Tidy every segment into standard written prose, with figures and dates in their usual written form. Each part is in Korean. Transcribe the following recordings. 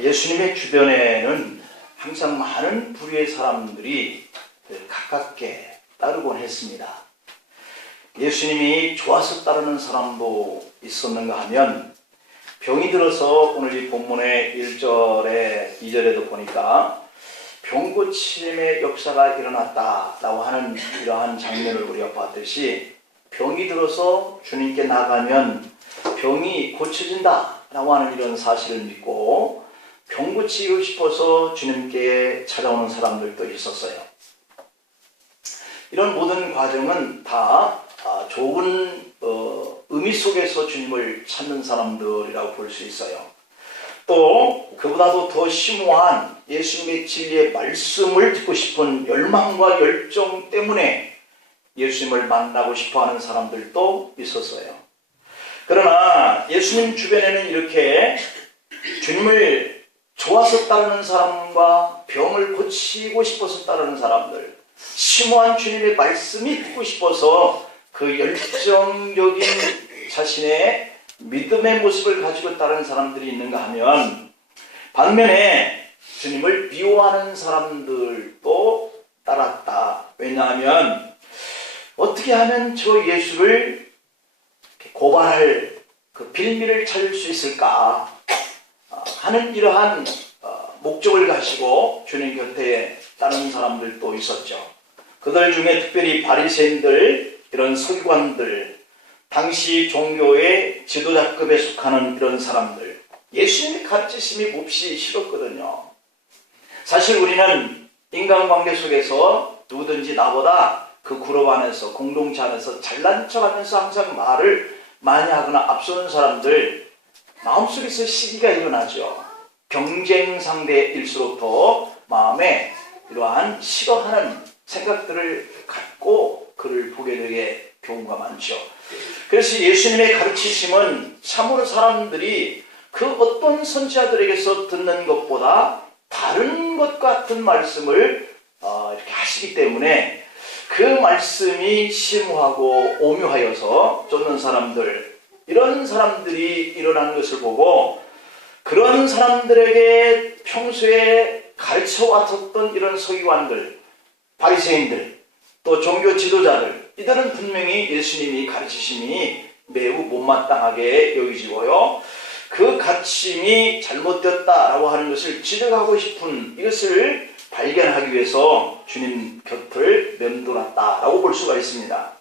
예수님의 주변에는 항상 많은 부류의 사람들이 가깝게 따르곤 했습니다. 예수님이 좋아서 따르는 사람도 있었는가 하면, 병이 들어서 오늘 이 본문의 1절에 2절에도 보니까 병 고침의 역사가 일어났다라고 하는 이러한 장면을 우리가 봤듯이, 병이 들어서 주님께 나가면 병이 고쳐진다라고 하는 이런 사실을 믿고 병 고치고 싶어서 주님께 찾아오는 사람들도 있었어요. 이런 모든 과정은 다 좋은 의미 속에서 주님을 찾는 사람들이라고 볼 수 있어요. 또 그보다도 더 심오한 예수님의 진리의 말씀을 듣고 싶은 열망과 열정 때문에 예수님을 만나고 싶어하는 사람들도 있었어요. 그러나 예수님 주변에는 이렇게 주님을 좋아서 따르는 사람과 병을 고치고 싶어서 따르는 사람들, 심오한 주님의 말씀이 듣고 싶어서 그 열정적인 자신의 믿음의 모습을 가지고 따르는 사람들이 있는가 하면, 반면에 주님을 미워하는 사람들도 따랐다. 왜냐하면 어떻게 하면 저 예수를 고발할 그 빌미를 찾을 수 있을까 하는 이러한 목적을 가지고 주님 곁에 따르는 사람들도 있었죠. 그들 중에 특별히 바리새인들, 이런 서기관들, 당시 종교의 지도자급에 속하는 이런 사람들, 예수님의 가르치심이 몹시 싫었거든요. 사실 우리는 인간관계 속에서 누구든지 나보다 그 그룹 안에서, 공동체 안에서 잘난 척하면서 항상 말을 많이 하거나 앞서는 사람들, 마음속에서 시기가 일어나죠. 경쟁 상대일수록 더 마음에 이러한 싫어하는 생각들을 갖고 그를 보게 되게 경우가 많죠. 그래서 예수님의 가르치심은 참으로 사람들이 그 어떤 선지자들에게서 듣는 것보다 다른 것 같은 말씀을 이렇게 하시기 때문에 그 말씀이 심오하고 오묘하여서 쫓는 사람들, 이런 사람들이 일어나는 것을 보고 그런 사람들에게 평소에 가르쳐 왔었던 이런 서기관들, 바리새인들, 또 종교 지도자들, 이들은 분명히 예수님이 가르치심이 매우 못마땅하게 여기지고요, 그 가르침이 잘못되었다라고 하는 것을 지적하고 싶은 이것을 발견하기 위해서 주님 곁을 맴돌았다라고 볼 수가 있습니다.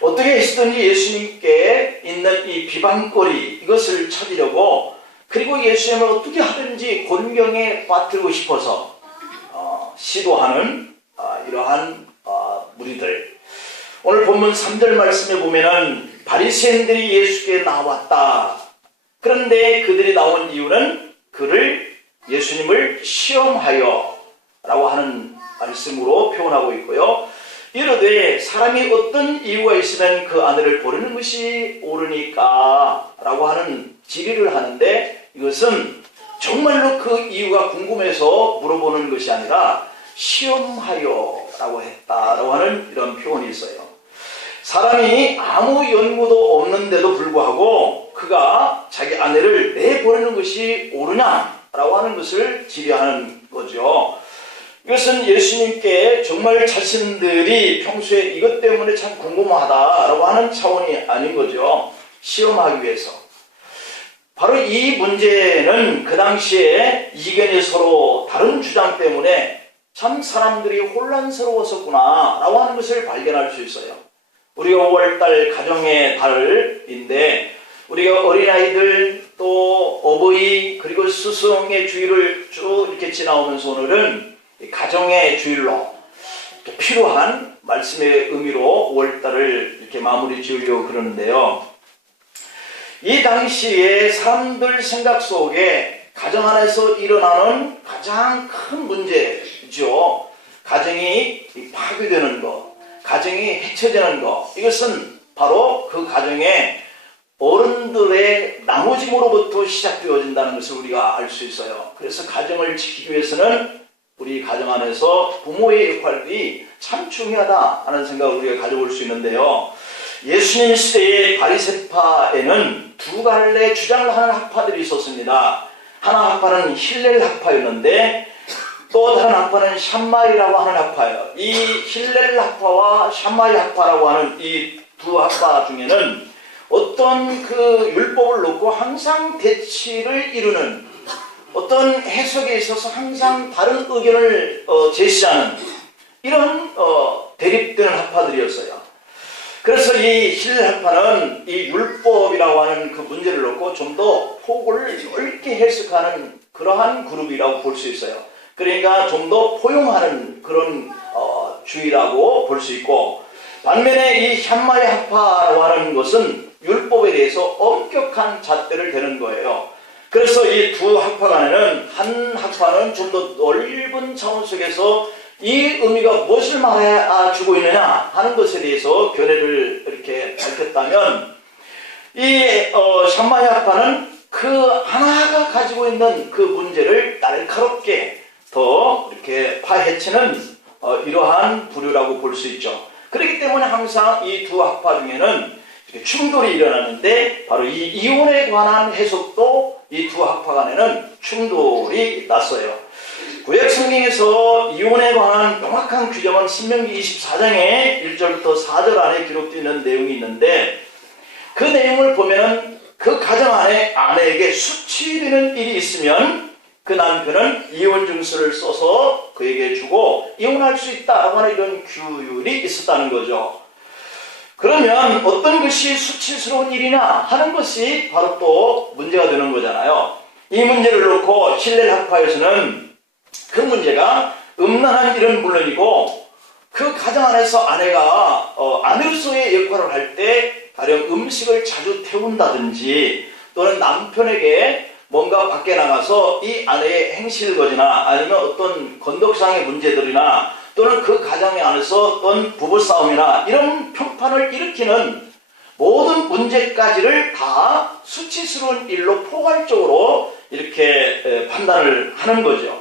어떻게 했든지 예수님께 있는 이 비방거리, 이것을 찾으려고, 그리고 예수님을 어떻게 하든지 곤경에 빠뜨리고 싶어서 시도하는 이러한 무리들. 오늘 본문 3절 말씀에 보면은 바리새인들이 예수께 나왔다. 그런데 그들이 나온 이유는 그를, 예수님을 시험하여 라고 하는 말씀으로 표현하고 있고요. 이르되 사람이 어떤 이유가 있으면 그 아내를 버리는 것이 옳으니까 라고 하는 질의를 하는데, 이것은 정말로 그 이유가 궁금해서 물어보는 것이 아니라 시험하여 라고 했다라고 하는 이런 표현이 있어요. 사람이 아무 연고도 없는데도 불구하고 그가 자기 아내를 내버리는 것이 옳으냐라고 하는 것을 질의하는 거죠. 이것은 예수님께 정말 자신들이 평소에 이것 때문에 참 궁금하다라고 하는 차원이 아닌 거죠. 시험하기 위해서. 바로 이 문제는 그 당시에 이견이 서로 다른 주장 때문에 참 사람들이 혼란스러웠었구나 라고 하는 것을 발견할 수 있어요. 우리가 5월달 가정의 달인데, 우리가 어린아이들, 또 어버이, 그리고 스승의 주일을 쭉 이렇게 지나오면서 오늘은 가정의 주일로 필요한 말씀의 의미로 5월달을 이렇게 마무리 지으려고 그러는데요. 이 당시에 사람들 생각 속에 가정 안에서 일어나는 가장 큰 문제죠. 가정이 파괴되는 것, 가정이 해체되는 것, 이것은 바로 그 가정의 어른들의 나머짐으로부터 시작되어진다는 것을 우리가 알 수 있어요. 그래서 가정을 지키기 위해서는 우리 가정 안에서 부모의 역할이 참 중요하다 하는 생각을 우리가 가져볼 수 있는데요. 예수님 시대의 바리새파에는 두 갈래 주장을 하는 학파들이 있었습니다. 하나 학파는 힐렐 학파였는데 또 다른 학파는 샴마이라고 하는 학파예요. 이 힐렐 학파와 샴마이 학파라고 하는 이 두 학파 중에는 어떤 그 율법을 놓고 항상 대치를 이루는, 어떤 해석에 있어서 항상 다른 의견을 제시하는 이런 대립되는 학파들이었어요. 그래서 이 힐렐 학파는 이 율법이라고 하는 그 문제를 놓고 좀 더 폭을 넓게 해석하는 그러한 그룹이라고 볼 수 있어요. 그러니까 좀 더 포용하는 그런 주의라고 볼 수 있고, 반면에 이 샴마이 학파라고 하는 것은 율법에 대해서 엄격한 잣대를 대는 거예요. 그래서 이 두 학파 간에는 한 학파는 좀 더 넓은 차원 속에서 이 의미가 무엇을 말해주고 있느냐 하는 것에 대해서 견해를 이렇게 밝혔다면, 이 샴마이 학파는 그 하나가 가지고 있는 그 문제를 날카롭게 더 이렇게 파헤치는 이러한 부류라고 볼 수 있죠. 그렇기 때문에 항상 이 두 학파 중에는 충돌이 일어나는데, 바로 이 이혼에 관한 해석도 이 두 학파 간에는 충돌이 났어요. 구약 성경에서 이혼에 관한 명확한 규정은 신명기 24장에 1절부터 4절 안에 기록되어 있는 내용이 있는데, 그 내용을 보면은 그 가정 안에 아내에게 수치되는 일이 있으면 그 남편은 이혼 증서를 써서 그에게 주고 이혼할 수 있다라고 하는 이런 규율이 있었다는 거죠. 그러면 어떤 것이 수치스러운 일이냐 하는 것이 바로 또 문제가 되는 거잖아요. 이 문제를 놓고 힐렐 학파에서는 그 문제가 음란한 일은 물론이고, 그 가정 안에서 아내가 아내로서의 역할을 할 때 가령 음식을 자주 태운다든지, 또는 남편에게 뭔가 밖에 나가서 이 아내의 행실 거지나 아니면 어떤 건덕상의 문제들이나, 또는 그 가정 안에서 어떤 부부싸움이나 이런 평판을 일으키는 모든 문제까지를 다 수치스러운 일로 포괄적으로 이렇게 판단을 하는 거죠.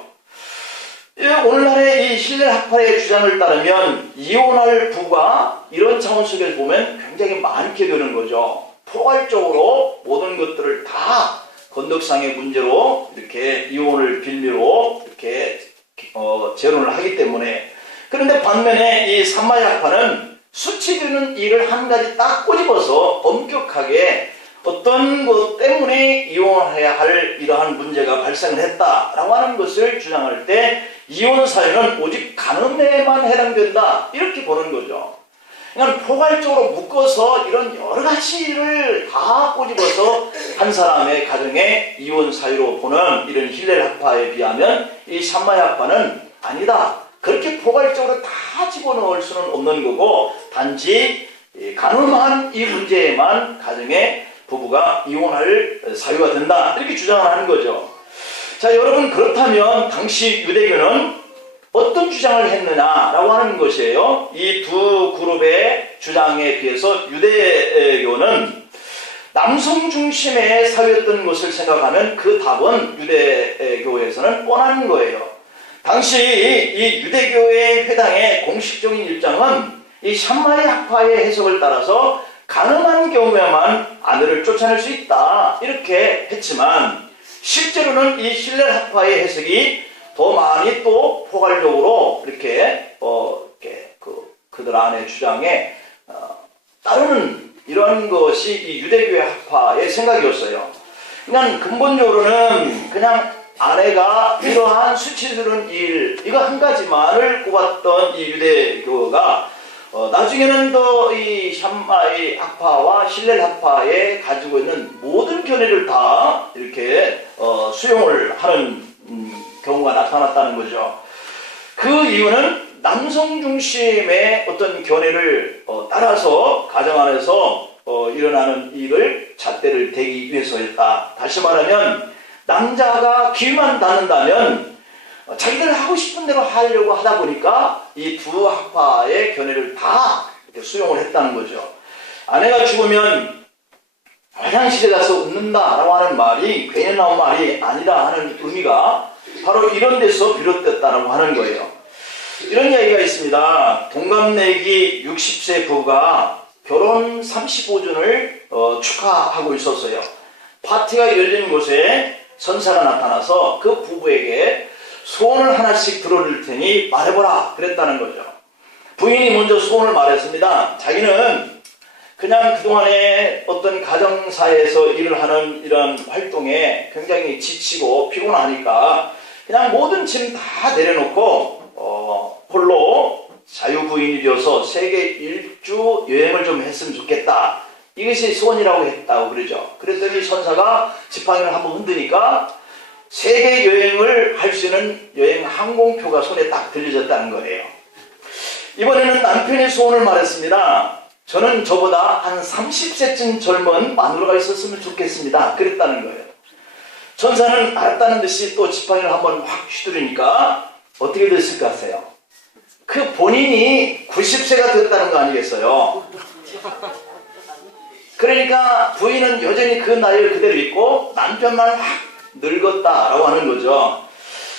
오늘날의 이 힐렐 학파의 주장을 따르면 이혼할 부가 이런 차원 속에서 보면 굉장히 많게 되는 거죠. 포괄적으로 모든 것들을 다 건덕상의 문제로 이렇게 이혼을 빌미로 이렇게 재론을 하기 때문에. 그런데 반면에 이 샴마이 학파는 수치되는 일을 한 가지 딱 꼬집어서 엄격하게 어떤 것 때문에 이혼해야 할 이러한 문제가 발생을 했다라고 하는 것을 주장할 때, 이혼 사유는 오직 간음에만 해당된다 이렇게 보는 거죠. 그러니까 포괄적으로 묶어서 이런 여러 가지를 다 꼬집어서 한 사람의 가정의 이혼 사유로 보는 이런 힐렐 학파에 비하면 이 샴마이 학파는 아니다, 그렇게 포괄적으로 다 집어넣을 수는 없는 거고, 단지 간음한 이 문제에만 가정의 부부가 이혼할 사유가 된다 이렇게 주장을 하는 거죠. 자, 여러분, 그렇다면 당시 유대교는 어떤 주장을 했느냐라고 하는 것이에요. 이 두 그룹의 주장에 비해서 유대교는 남성 중심의 사회였던 것을 생각하면 그 답은 유대교에서는 뻔한 거예요. 당시 이 유대교의 회당의 공식적인 입장은 이 샴마이 학파의 해석을 따라서 가능한 경우에만 아내를 쫓아낼 수 있다 이렇게 했지만, 실제로는 이 힐렐 학파의 해석이 더 많이 또 포괄적으로 이렇게 그들 안의 주장에 따르는 이런 것이 이 유대교의 학파의 생각이었어요. 그냥 근본적으로는 그냥 아내가 이러한 수치스러운 일, 이거 한 가지만을 꼽았던 이 유대교가 나중에는 더 이 샴마이 학파와 힐렐 학파에 가지고 있는 모든 견해를 다 이렇게 수용을 하는 경우가 나타났다는 거죠. 그 이유는 남성 중심의 어떤 견해를 따라서 가정 안에서 일어나는 일을 잣대를 대기 위해서였다. 다시 말하면 남자가 기회만 닿는다면 자기들 하고 싶은 대로 하려고 하다 보니까 이 두 학파의 견해를 다 이렇게 수용을 했다는 거죠. 아내가 죽으면 화장실에 가서 웃는다라고 하는 말이 괜히 나온 말이 아니다 하는 의미가 바로 이런 데서 비롯됐다고 하는 거예요. 이런 이야기가 있습니다. 동갑내기 60세 부부가 결혼 35주년을 축하하고 있었어요. 파티가 열린 곳에 천사가 나타나서 그 부부에게 소원을 하나씩 들어줄 테니 말해보라 그랬다는 거죠. 부인이 먼저 소원을 말했습니다. 자기는 그냥 그동안에 어떤 가정사에서 일을 하는 이런 활동에 굉장히 지치고 피곤하니까 그냥 모든 짐 다 내려놓고 홀로 자유부인이 되어서 세계 일주 여행을 좀 했으면 좋겠다. 이것이 소원이라고 했다고 그러죠. 그랬더니 천사가 지팡이를 한번 흔드니까 세계 여행을 할 수 있는 여행 항공표가 손에 딱 들려졌다는 거예요. 이번에는 남편의 소원을 말했습니다. 저는 저보다 한 30세쯤 젊은 마누라가 있었으면 좋겠습니다. 그랬다는 거예요. 천사는 알았다는 듯이 또 지팡이를 한번 확 휘두르니까 어떻게 됐을 것 같아요? 그 본인이 90세가 되었다는 거 아니겠어요? 그러니까 부인은 여전히 그 나이를 그대로 있고 남편만 확 늙었다라고 하는 거죠.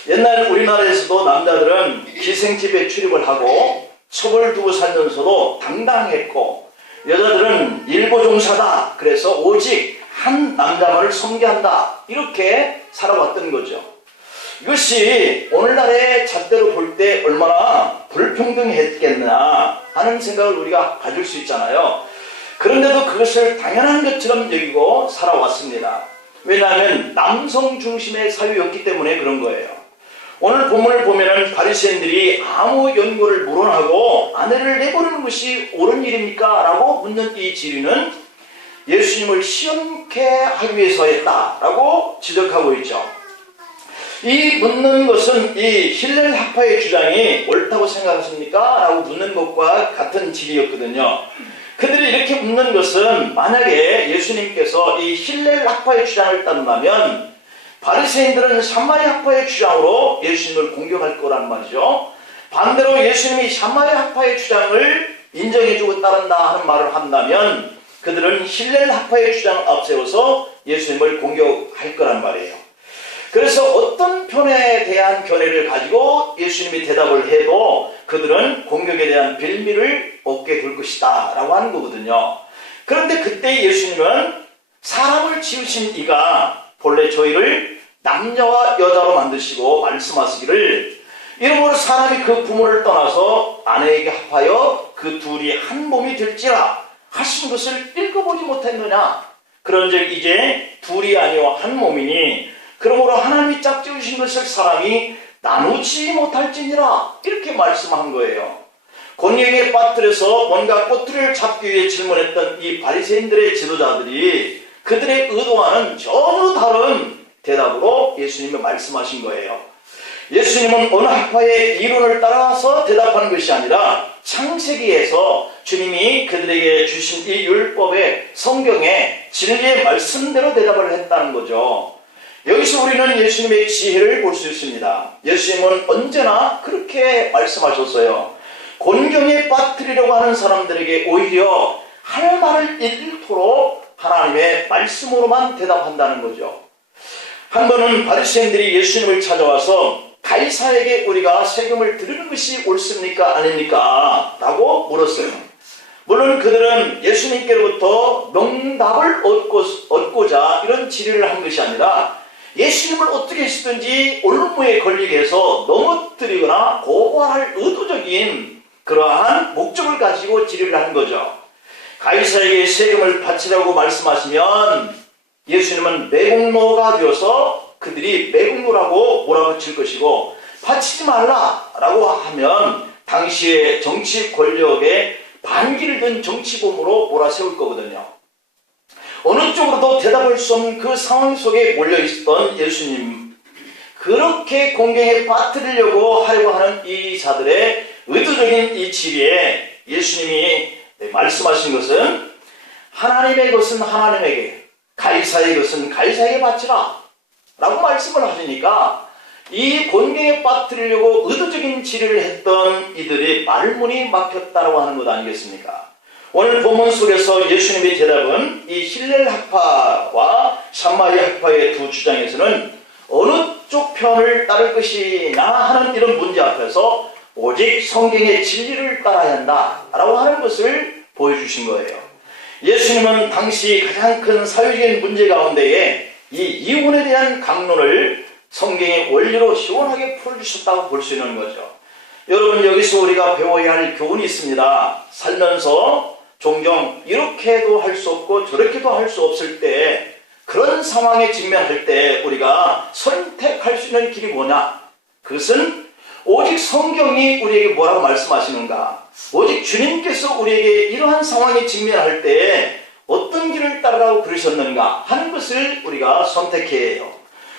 옛날 우리나라에서도 남자들은 기생집에 출입을 하고 첩을 두고 살면서도 당당했고 여자들은 일고종사다. 그래서 오직 한 남자만을 섬기한다. 이렇게 살아왔던 거죠. 이것이 오늘날의 잣대로 볼 때 얼마나 불평등했겠나 하는 생각을 우리가 가질 수 있잖아요. 그런데도 그것을 당연한 것처럼 여기고 살아왔습니다. 왜냐하면 남성 중심의 사회였기 때문에 그런 거예요. 오늘 본문을 보면은 바리새인들이 아무 연고를 물어나고 아내를 내버리는 것이 옳은 일입니까? 라고 묻는 이 질의는 예수님을 시험케 하기 위해서였다라고 지적하고 있죠. 이 묻는 것은 이 힐렐 학파의 주장이 옳다고 생각하십니까? 라고 묻는 것과 같은 질의였거든요. 그들이 이렇게 묻는 것은 만약에 예수님께서 이 힐렐 학파의 주장을 따른다면 바리새인들은 샤마리 학파의 주장으로 예수님을 공격할 거란 말이죠. 반대로 예수님이 샤마리 학파의 주장을 인정해주고 따른다 하는 말을 한다면 그들은 힐렐 학파의 주장을 앞세워서 예수님을 공격할 거란 말이에요. 그래서 어떤 편에 대한 견해를 가지고 예수님이 대답을 해도 그들은 공격에 대한 빌미를 얻게 될 것이다 라고 하는 거거든요. 그런데 그때 예수님은 사람을 지으신 이가 본래 저희를 남자와 여자로 만드시고 말씀하시기를 이러므로 사람이 그 부모를 떠나서 아내에게 합하여 그 둘이 한 몸이 될지라 하신 것을 읽어보지 못했느냐. 그런즉 이제 둘이 아니요 한 몸이니 그러므로 하나님이 짝지으신 것을 사람이 나누지 못할지니라 이렇게 말씀한 거예요. 곤경에 빠뜨려서 뭔가 꼬투리를 잡기 위해 질문했던 이 바리새인들의 지도자들이 그들의 의도와는 전혀 다른 대답으로 예수님이 말씀하신 거예요. 예수님은 어느 학파의 이론을 따라서 대답하는 것이 아니라 창세기에서 주님이 그들에게 주신 이 율법의 성경의 진리의 말씀대로 대답을 했다는 거죠. 여기서 우리는 예수님의 지혜를 볼 수 있습니다. 예수님은 언제나 그렇게 말씀하셨어요. 곤경에 빠뜨리려고 하는 사람들에게 오히려 할 말을 잃도록 하나님의 말씀으로만 대답한다는 거죠. 한 번은 바리새인들이 예수님을 찾아와서 가이사에게 우리가 세금을 드리는 것이 옳습니까? 아닙니까? 라고 물었어요. 물론 그들은 예수님께로부터 명답을 얻고자 이런 질의를 한 것이 아니라 예수님을 어떻게 했든지 올무에 걸리게 해서 넘어뜨리거나 고발할 의도적인 그러한 목적을 가지고 질의를 한 거죠. 가이사에게 세금을 바치라고 말씀하시면 예수님은 매국노가 되어서 그들이 매국노라고 몰아붙일 것이고 바치지 말라라고 하면 당시의 정치 권력에 반기를 든 정치범으로 몰아세울 거거든요. 어느 쪽으로도 대답할 수 없는 그 상황 속에 몰려있었던 예수님, 그렇게 공경에 빠뜨리려고 하려고 하는 이 자들의 의도적인 이 질의에 예수님이 말씀하신 것은 하나님의 것은 하나님에게, 가이사의 것은 가이사에게 바치라 라고 말씀을 하시니까 이 공경에 빠뜨리려고 의도적인 질의를 했던 이들이 말문이 막혔다고 하는 것 아니겠습니까? 오늘 본문 속에서 예수님의 대답은 이 힐렐 학파와 샤마리 학파의 두 주장에서는 어느 쪽 편을 따를 것이냐 하는 이런 문제 앞에서 오직 성경의 진리를 따라야 한다라고 하는 것을 보여주신 거예요. 예수님은 당시 가장 큰 사회적인 문제 가운데에 이 이혼에 대한 강론을 성경의 원리로 시원하게 풀어주셨다고 볼 수 있는 거죠. 여러분, 여기서 우리가 배워야 할 교훈이 있습니다. 살면서 종종 이렇게도 할 수 없고 저렇게도 할 수 없을 때, 그런 상황에 직면할 때 우리가 선택할 수 있는 길이 뭐냐? 그것은 오직 성경이 우리에게 뭐라고 말씀하시는가? 오직 주님께서 우리에게 이러한 상황에 직면할 때 어떤 길을 따르라고 그러셨는가 하는 것을 우리가 선택해야 해요.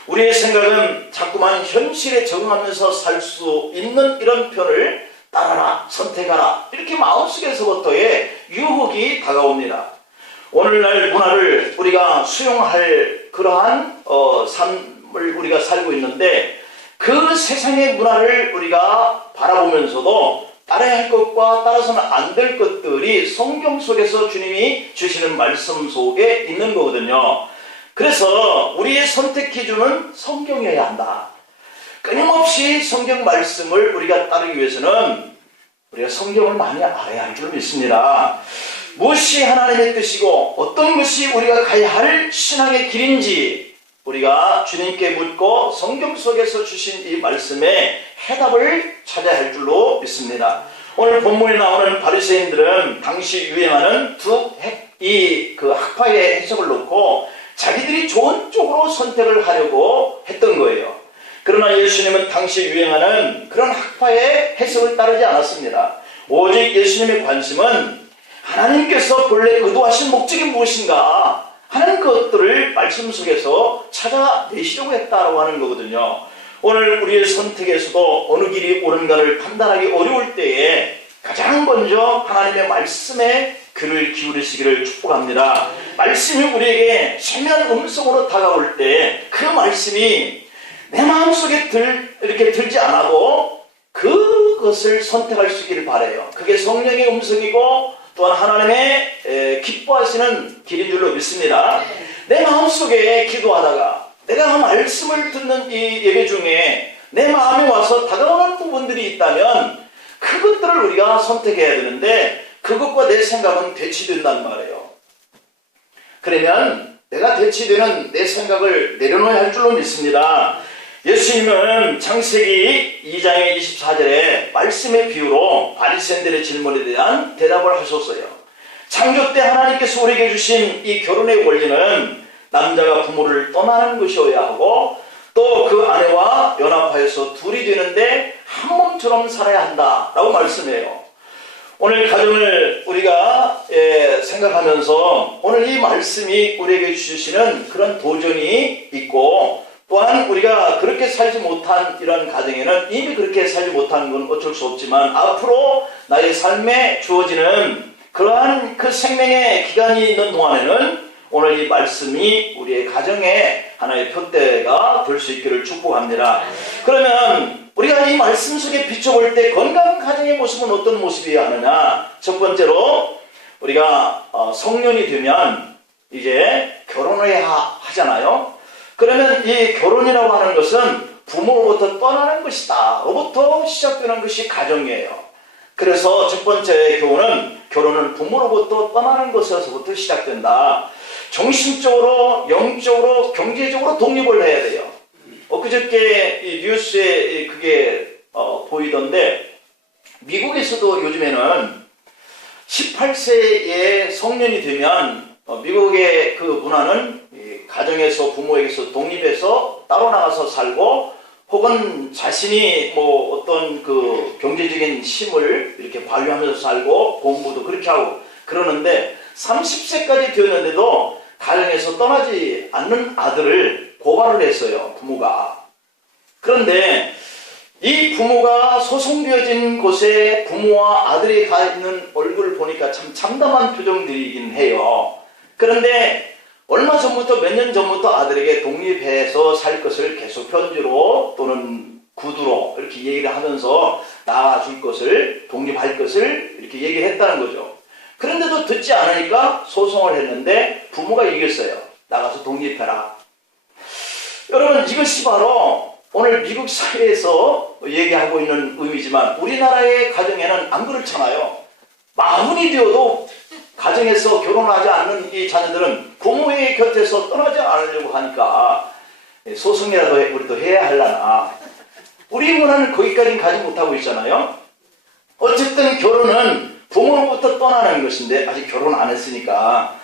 우리의 생각은 자꾸만 현실에 적응하면서 살 수 있는 이런 편을 따라라, 선택하라, 이렇게 마음속에서부터의 유혹이 다가옵니다. 오늘날 문화를 우리가 수용할 그러한 삶을 우리가 살고 있는데, 그 세상의 문화를 우리가 바라보면서도 따라야 할 것과 따라서는 안 될 것들이 성경 속에서 주님이 주시는 말씀 속에 있는 거거든요. 그래서 우리의 선택 기준은 성경이어야 한다. 끊임없이 성경 말씀을 우리가 따르기 위해서는 우리가 성경을 많이 알아야 할 줄 믿습니다. 무엇이 하나님의 뜻이고 어떤 것이 우리가 가야 할 신앙의 길인지 우리가 주님께 묻고 성경 속에서 주신 이 말씀에 해답을 찾아야 할 줄로 믿습니다. 오늘 본문에 나오는 바리새인들은 당시 유행하는 그 학파의 해석을 놓고 자기들이 좋은 쪽으로 선택을 하려고 했던 거예요. 그러나 예수님은 당시 유행하는 그런 학파의 해석을 따르지 않았습니다. 오직 예수님의 관심은 하나님께서 본래 의도하신 목적이 무엇인가 하는 것들을 말씀 속에서 찾아내시려고 했다고 하는 거거든요. 오늘 우리의 선택에서도 어느 길이 옳은가를 판단하기 어려울 때에 가장 먼저 하나님의 말씀에 귀를 기울이시기를 축복합니다. 말씀이 우리에게 세밀한 음성으로 다가올 때 그 말씀이 내 마음속에 이렇게 들지 않아도 그것을 선택할 수 있기를 바라요. 그게 성령의 음성이고 또한 하나님의 기뻐하시는 길인 줄로 믿습니다. 내 마음속에 기도하다가 내가 말씀을 듣는 이 예배 중에 내 마음에 와서 다가오는 부분들이 있다면 그것들을 우리가 선택해야 되는데 그것과 내 생각은 대치된단 말이에요. 그러면 내가 대치되는 내 생각을 내려놓아야 할 줄로 믿습니다. 예수님은 창세기 2장의 24절에 말씀의 비유로 바리새인들의 질문에 대한 대답을 하셨어요. 창조 때 하나님께서 우리에게 주신 이 결혼의 원리는 남자가 부모를 떠나는 것이어야 하고 또 그 아내와 연합하여서 둘이 되는데 한 몸처럼 살아야 한다라고 말씀해요. 오늘 가정을 우리가 생각하면서 오늘 이 말씀이 우리에게 주시는 그런 도전이 있고 또한 우리가 그렇게 살지 못한 이런 가정에는 이미 그렇게 살지 못한 건 어쩔 수 없지만 앞으로 나의 삶에 주어지는 그러한 그 생명의 기간이 있는 동안에는 오늘 이 말씀이 우리의 가정에 하나의 표대가 될 수 있기를 축복합니다. 그러면 우리가 이 말씀 속에 비춰볼 때 건강한 가정의 모습은 어떤 모습이어야 하느냐? 첫 번째로 우리가 성년이 되면 이제 결혼을 해야 하잖아요. 그러면 이 결혼이라고 하는 것은 부모로부터 떠나는 것이다. 로부터 시작되는 것이 가정이에요. 그래서 첫 번째 교훈은 결혼은 부모로부터 떠나는 것에서부터 시작된다. 정신적으로, 영적으로, 경제적으로 독립을 해야 돼요. 엊그저께 이 뉴스에 그게 보이던데 미국에서도 요즘에는 18세에 성년이 되면 미국의 그 문화는 가정에서 부모에게서 독립해서 따로 나가서 살고 혹은 자신이 뭐 어떤 그 경제적인 힘을 이렇게 발휘하면서 살고 공부도 그렇게 하고 그러는데 30세까지 되었는데도 가정에서 떠나지 않는 아들을 고발을 했어요. 부모가. 그런데 이 부모가 소송되어진 곳에 부모와 아들이 가 있는 얼굴을 보니까 참 참담한 표정들이긴 해요. 그런데 얼마 전부터 몇 년 전부터 아들에게 독립해서 살 것을 계속 편지로 또는 구두로 이렇게 얘기를 하면서 나아줄 것을 독립할 것을 이렇게 얘기를 했다는 거죠. 그런데도 듣지 않으니까 소송을 했는데 부모가 이겼어요. 나가서 독립해라. 여러분 이것이 바로 오늘 미국 사회에서 얘기하고 있는 의미지만 우리나라의 가정에는 안 그렇잖아요. 마흔이 되어도 가정에서 결혼하지 않는 이 자녀들은 부모의 곁에서 떠나지 않으려고 하니까 소송이라도 우리도 해야 하려나. 우리 문화는 거기까지는 가지 못하고 있잖아요. 어쨌든 결혼은 부모로부터 떠나는 것인데 아직 결혼 안 했으니까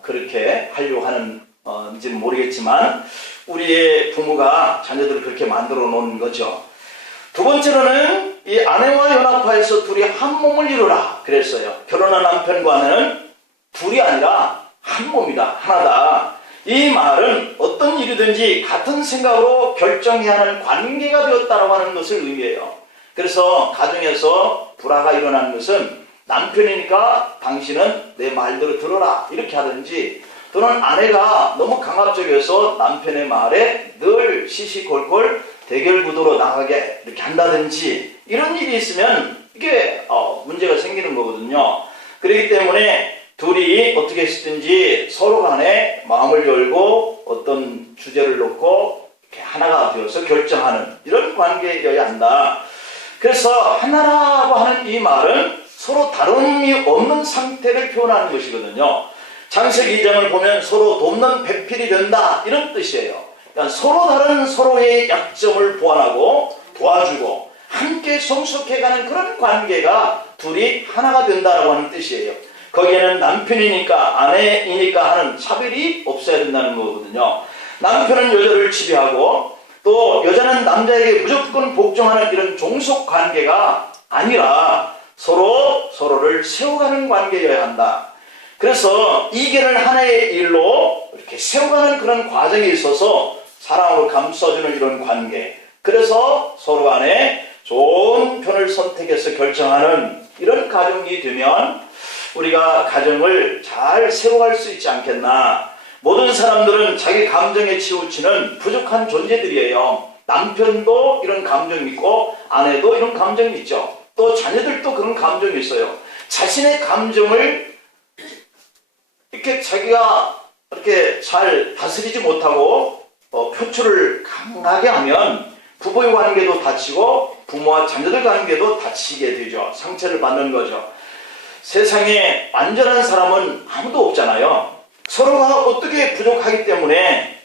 그렇게 하려고 하는지는 모르겠지만 우리의 부모가 자녀들을 그렇게 만들어 놓은 거죠. 두 번째로는 이 아내와 연합하여서 둘이 한 몸을 이루라 그랬어요. 결혼한 남편과 아내는 둘이 아니라 한 몸이다, 하나다. 이 말은 어떤 일이든지 같은 생각으로 결정해야 하는 관계가 되었다고 하는 것을 의미해요. 그래서 가정에서 불화가 일어나는 것은 남편이니까 당신은 내 말대로 들어라 이렇게 하든지, 또는 아내가 너무 강압적이어서 남편의 말에 늘 시시콜콜 대결 구도로 나가게 이렇게 한다든지, 이런 일이 있으면 이게 문제가 생기는 거거든요. 그렇기 때문에 둘이 어떻게 했든지 서로 간에 마음을 열고 어떤 주제를 놓고 이렇게 하나가 되어서 결정하는 이런 관계여야 한다. 그래서 하나라고 하는 이 말은 서로 다름이 없는 상태를 표현하는 것이거든요. 창세기 2장을 보면 서로 돕는 배필이 된다 이런 뜻이에요. 그러니까 서로 다른 서로의 약점을 보완하고 도와주고 함께 성숙해가는 그런 관계가 둘이 하나가 된다라고 하는 뜻이에요. 거기에는 남편이니까 아내이니까 하는 차별이 없어야 된다는 거거든요. 남편은 여자를 지배하고 또 여자는 남자에게 무조건 복종하는 이런 종속 관계가 아니라 서로를 세워가는 관계여야 한다. 그래서 이견을 하나의 일로 이렇게 세워가는 그런 과정에 있어서 사랑으로 감싸주는 이런 관계, 그래서 서로 간에 좋은 편을 선택해서 결정하는 이런 가정이 되면 우리가 가정을 잘 세워갈 수 있지 않겠나. 모든 사람들은 자기 감정에 치우치는 부족한 존재들이에요. 남편도 이런 감정이 있고 아내도 이런 감정이 있죠. 또 자녀들도 그런 감정이 있어요. 자신의 감정을 이렇게 자기가 이렇게 잘 다스리지 못하고 표출을 강하게 하면 부부의 관계도 다치고 부모와 자녀들 관계도 다치게 되죠. 상처를 받는 거죠. 세상에 완전한 사람은 아무도 없잖아요. 서로가 어떻게 부족하기 때문에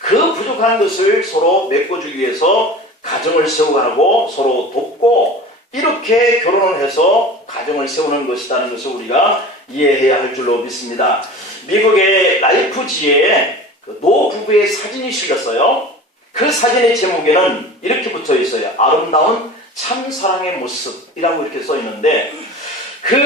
그 부족한 것을 서로 메꿔주기 위해서 가정을 세워가고 서로 돕고 이렇게 결혼을 해서 가정을 세우는 것이라는 것을 우리가 이해해야 할 줄로 믿습니다. 미국의 라이프지에 노 부부의 사진이 실렸어요. 그 사진의 제목에는 이렇게 붙어 있어요. 아름다운 참사랑의 모습이라고 이렇게 써 있는데, 그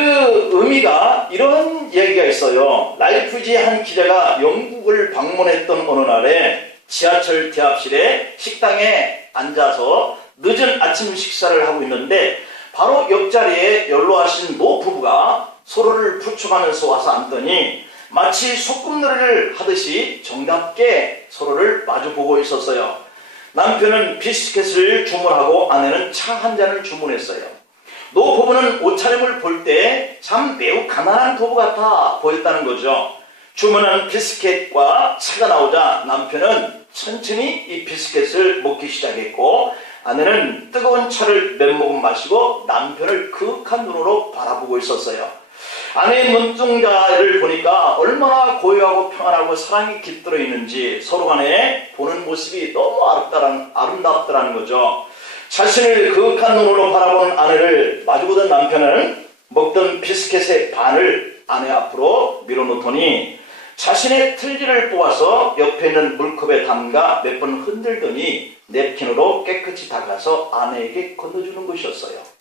의미가 이런 이야기가 있어요. 라이프지의 한 기자가 영국을 방문했던 어느 날에 지하철 대합실에 식당에 앉아서 늦은 아침 식사를 하고 있는데 바로 옆자리에 연로하신 노 부부가 서로를 부축하면서 와서 앉더니 마치 소꿉놀이를 하듯이 정답게 서로를 마주보고 있었어요. 남편은 비스켓을 주문하고 아내는 차 한 잔을 주문했어요. 노 부부는 옷차림을 볼 때 참 매우 가난한 부부 같아 보였다는 거죠. 주문한 비스켓과 차가 나오자 남편은 천천히 이 비스켓을 먹기 시작했고 아내는 뜨거운 차를 몇 모금 마시고 남편을 그윽한 눈으로 바라보고 있었어요. 아내의 눈동자를 보니까 얼마나 고요하고 평안하고 사랑이 깃들어 있는지 서로 간에 보는 모습이 너무 아름답더라는 거죠. 자신을 그윽한 눈으로 바라보는 아내를 마주보던 남편은 먹던 비스켓의 반을 아내 앞으로 밀어놓더니 자신의 틀니를 뽑아서 옆에 있는 물컵에 담가 몇 번 흔들더니 냅킨으로 깨끗이 닦아서 아내에게 건네주는 것이었어요.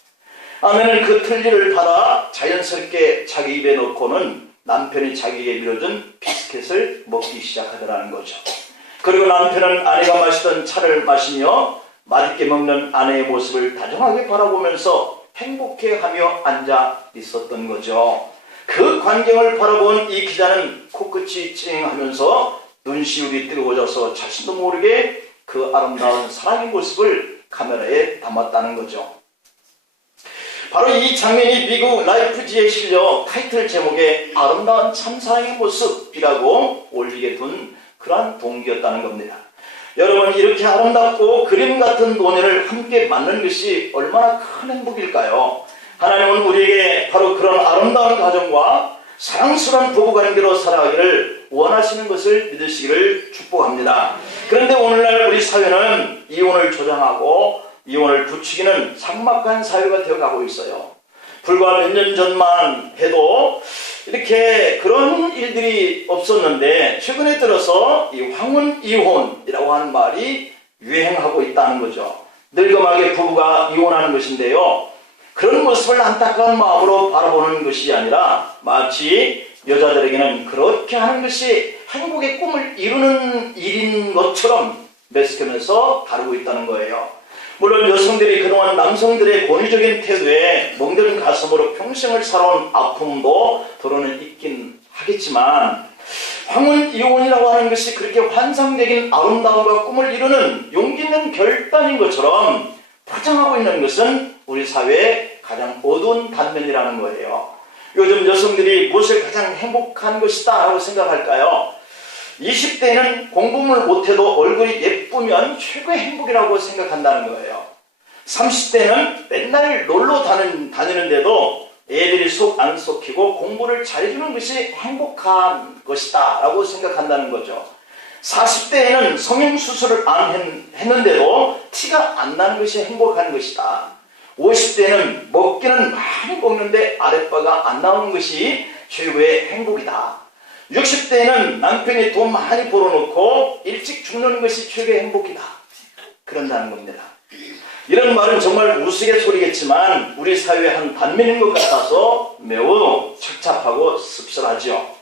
아내는 그 틀니를 받아 자연스럽게 자기 입에 넣고는 남편이 자기에게 밀어준 비스켓을 먹기 시작하더라는 거죠. 그리고 남편은 아내가 마시던 차를 마시며 맛있게 먹는 아내의 모습을 다정하게 바라보면서 행복해하며 앉아 있었던 거죠. 그 광경을 바라본 이 기자는 코끝이 찡하면서 눈시울이 뜨거워져서 자신도 모르게 그 아름다운 사랑의 모습을 카메라에 담았다는 거죠. 바로 이 장면이 미국 라이프지에 실려 타이틀 제목에 아름다운 참사랑의 모습이라고 올리게 둔 그러한 동기였다는 겁니다. 여러분, 이렇게 아름답고 그림 같은 노년을 함께 만나는 것이 얼마나 큰 행복일까요? 하나님은 우리에게 바로 그런 아름다운 가정과 사랑스러운 부부관계로 살아가기를 원하시는 것을 믿으시기를 축복합니다. 그런데 오늘날 우리 사회는 이혼을 조장하고 이혼을 부추기는 삭막한 사회가 되어가고 있어요. 불과 몇 년 전만 해도 이렇게 그런 일들이 없었는데 최근에 들어서 이 황혼 이혼이라고 하는 말이 유행하고 있다는 거죠. 늙음하게 부부가 이혼하는 것인데요. 그런 모습을 안타까운 마음으로 바라보는 것이 아니라 마치 여자들에게는 그렇게 하는 것이 행복의 꿈을 이루는 일인 것처럼 매스하면서 다루고 있다는 거예요. 물론 여성들이 그동안 남성들의 권위적인 태도에 멍든 가슴으로 평생을 살아온 아픔도 더러는 있긴 하겠지만 황혼 이혼이라고 하는 것이 그렇게 환상적인 아름다움과 꿈을 이루는 용기 있는 결단인 것처럼 포장하고 있는 것은 우리 사회의 가장 어두운 단면이라는 거예요. 요즘 여성들이 무엇을 가장 행복한 것이다 라고 생각할까요? 20대는 공부를 못해도 얼굴이 예쁘면 최고의 행복이라고 생각한다는 거예요. 30대는 맨날 놀러 다니는데도 애들이 속 안 썩히고 공부를 잘해주는 것이 행복한 것이다 라고 생각한다는 거죠. 40대에는 성형수술을 안 했는데도 티가 안 나는 것이 행복한 것이다. 50대는 먹기는 많이 먹는데 아랫바가 안 나오는 것이 최고의 행복이다. 60대는 남편이 돈 많이 벌어놓고 일찍 죽는 것이 최고의 행복이다. 그런다는 겁니다. 이런 말은 정말 우스갯소리겠지만 우리 사회의 한 단면인 것 같아서 매우 착잡하고 씁쓸하죠.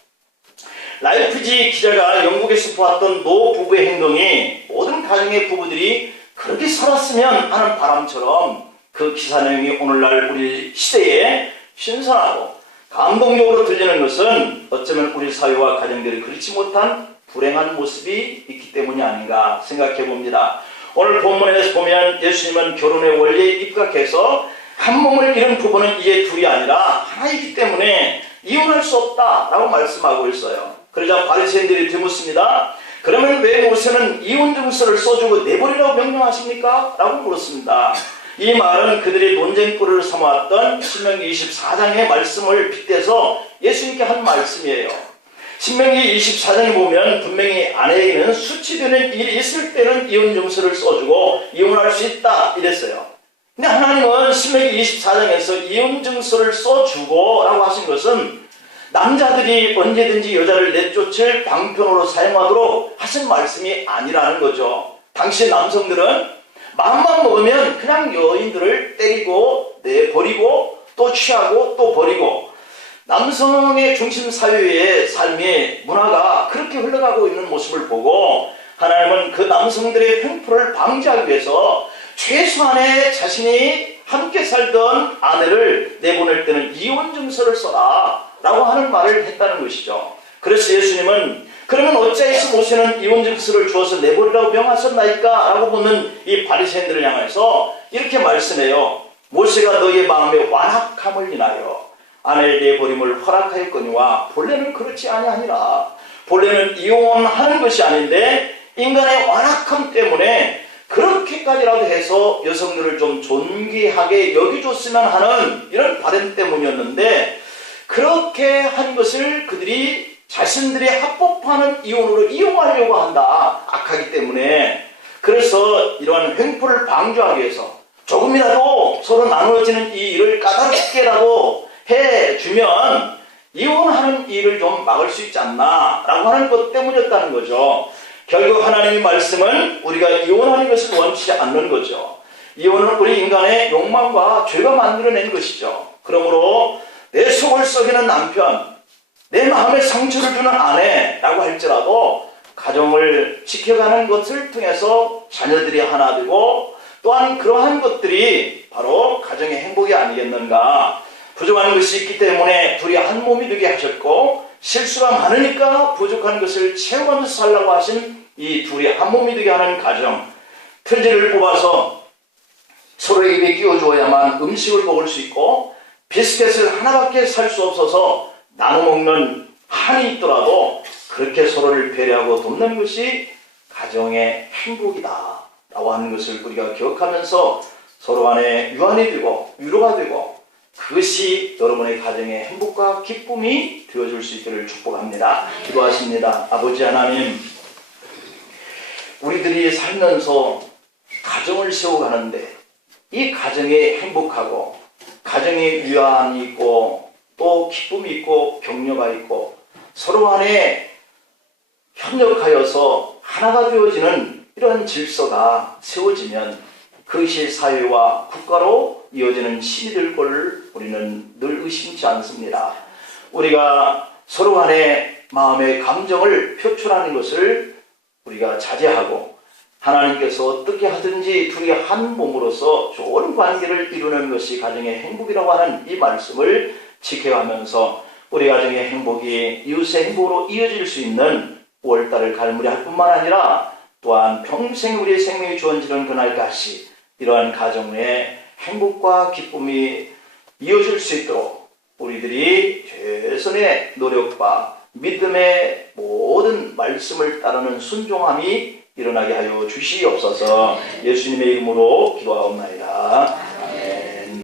라이프지 기자가 영국에서 보았던 노 부부의 행동이 모든 가정의 부부들이 그렇게 살았으면 하는 바람처럼 그 기사 내용이 오늘날 우리 시대에 신선하고 감동적으로 들리는 것은 어쩌면 우리 사회와 가정들이 그렇지 못한 불행한 모습이 있기 때문이 아닌가 생각해 봅니다. 오늘 본문에서 보면 예수님은 결혼의 원리에 입각해서 한 몸을 이룬 부부는 이게 둘이 아니라 하나이기 때문에 이혼할 수 없다라고 말씀하고 있어요. 그러자 바리새인들이 되묻습니다. 그러면 왜 모세는 이혼 증서를 써주고 내버리라고 명령하십니까? 라고 물었습니다. 이 말은 그들이 논쟁거리를 삼아왔던 신명기 24장의 말씀을 빗대서 예수님께 한 말씀이에요. 신명기 24장에 보면 분명히 아내에게는 수치되는 일이 있을 때는 이혼 증서를 써주고 이혼할 수 있다 이랬어요. 근데 하나님은 신명기 24장에서 이혼 증서를 써주고 라고 하신 것은 남자들이 언제든지 여자를 내쫓을 방편으로 사용하도록 하신 말씀이 아니라는 거죠. 당시 남성들은 마음만 먹으면 그냥 여인들을 때리고 내버리고 또 취하고 또 버리고 남성의 중심 사회의 삶의 문화가 그렇게 흘러가고 있는 모습을 보고 하나님은 그 남성들의 횡포를 방지하기 위해서 최소한의 자신이 함께 살던 아내를 내보낼 때는 이혼 증서를 써라 라고 하는 말을 했다는 것이죠. 그래서 예수님은 그러면 어찌해서 모세는 이혼 증서를 주어서 내버리라고 명하셨나이까? 라고 묻는 이 바리새인들을 향해서 이렇게 말씀해요. 모세가 너의 마음에 완악함을 인하여 아내의 내버림을 허락하였거니와 본래는 그렇지 아니하니라. 본래는 이혼하는 것이 아닌데 인간의 완악함 때문에 그렇게까지라도 해서 여성들을 좀 존귀하게 여겨줬으면 하는 이런 바람 때문이었는데 그렇게 한 것을 그들이 자신들이 합법화하는 이혼으로 이용하려고 한다. 악하기 때문에. 그래서 이러한 횡포를 방조하기 위해서 조금이라도 서로 나누어지는 이 일을 까다롭게라도 해주면 이혼하는 일을 좀 막을 수 있지 않나 라고 하는 것 때문이었다는 거죠. 결국 하나님의 말씀은 우리가 이혼하는 것을 원치 않는 거죠. 이혼은 우리 인간의 욕망과 죄가 만들어낸 것이죠. 그러므로 내 속을 썩이는 남편, 내 마음에 상처를 주는 아내라고 할지라도 가정을 지켜가는 것을 통해서 자녀들이 하나 되고 또한 그러한 것들이 바로 가정의 행복이 아니겠는가. 부족한 것이 있기 때문에 둘이 한 몸이 되게 하셨고 실수가 많으니까 부족한 것을 채워가면서 살라고 하신 이 둘이 한 몸이 되게 하는 가정. 틀니를 뽑아서 서로의 입에 끼워주어야만 음식을 먹을 수 있고 비스켓을 하나밖에 살 수 없어서 나눠 먹는 한이 있더라도 그렇게 서로를 배려하고 돕는 것이 가정의 행복이다 라고 하는 것을 우리가 기억하면서 서로 간에 유한이 되고 위로가 되고 그것이 여러분의 가정의 행복과 기쁨이 되어줄 수 있기를 축복합니다. 기도하십니다. 아버지 하나님, 우리들이 살면서 가정을 세워가는데 이 가정에 행복하고 가정에 위안이 있고 또 기쁨이 있고 격려가 있고 서로 간에 협력하여서 하나가 되어지는 이런 질서가 세워지면 그것이 사회와 국가로 이어지는 힘이 될 것을 우리는 늘 의심치 않습니다. 우리가 서로 간에 마음의 감정을 표출하는 것을 우리가 자제하고 하나님께서 어떻게 하든지 둘이 한 몸으로서 좋은 관계를 이루는 것이 가정의 행복이라고 하는 이 말씀을 지켜가면서 우리 가정의 행복이 이웃의 행복으로 이어질 수 있는 5월달을 갈무리할 뿐만 아니라 또한 평생 우리의 생명이 주어지는 그날까지 이러한 가정의 행복과 기쁨이 이어질 수 있도록 우리들이 최선의 노력과 믿음의 모든 말씀을 따르는 순종함이 일어나게 하여 주시옵소서. 예수님의 이름으로 기도하옵나이다.